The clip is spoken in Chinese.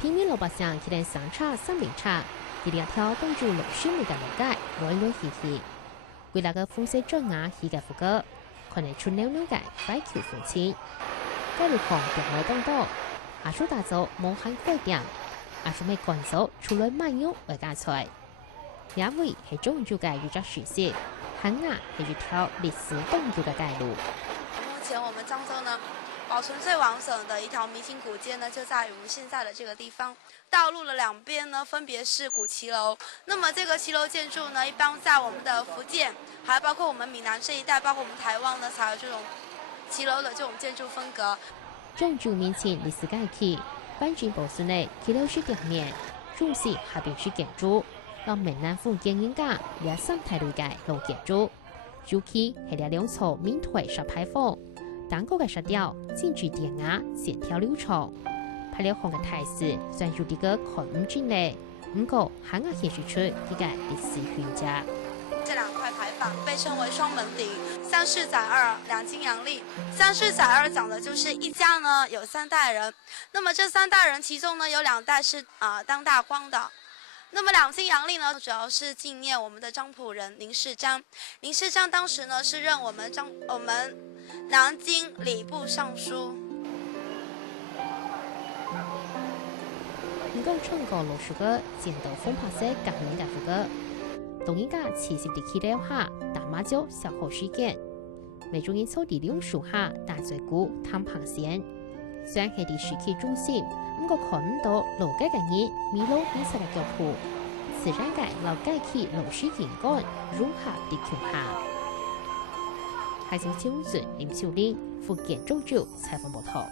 平民老百姓去嚟上车、三明车，这两条跟住老师们嘅路街來來去去，為那個風色張牙起嘅副歌，看嚟出亮亮嘅快橋風情。街路旁電來當多，阿叔大早冇喊快點，阿叔咪趕走出來慢用而家菜。也會係中意嘅預則樹色，肯亞係一條歷史動搖嘅街路。目前我們漳州呢，保存最完整的一條明清古街呢，就在於我們現在的這個地方。道路的兩邊呢，分別是古騎樓。那麼這個騎樓建築呢，一般在我們的福建，還包括我們閩南這一帶，包括我們台灣呢，才有這種騎樓的這種建築風格。漳州面前歷史街區，搬進保存的騎樓式店面，中式下邊式建築，讓閩南福建人家也生態類嘅老建築。尤其係兩座面台石牌坊，單個嘅石雕建築典雅，線條流暢。拍了紅嘅台詞，雖然有啲個看唔見咧，不過還係顯示出一個歷史痕跡。這兩塊牌坊被稱為雙門頂，三世載二，兩京陽曆。三世載二講的就是一家呢有三代人，那麼這三代人其中呢有兩代是當大官的。那麼兩京陽曆呢，主要是紀念我們的漳浦人林世章。林世章當時呢是任我們南京禮部尚書。唔講唱歌老師嘅戰鬥風拍攝革命嘅副歌，同一家持續地起了下大馬洲小河事件，每種人坐地兩樹下大嘴鼓探螃蟹，雖然係地時期中心，不過看唔到老街嘅人迷路迷失嘅腳步，自然嘅老街區老師情感融合地球下。海星新聞林秀玲福建漳州採訪報道。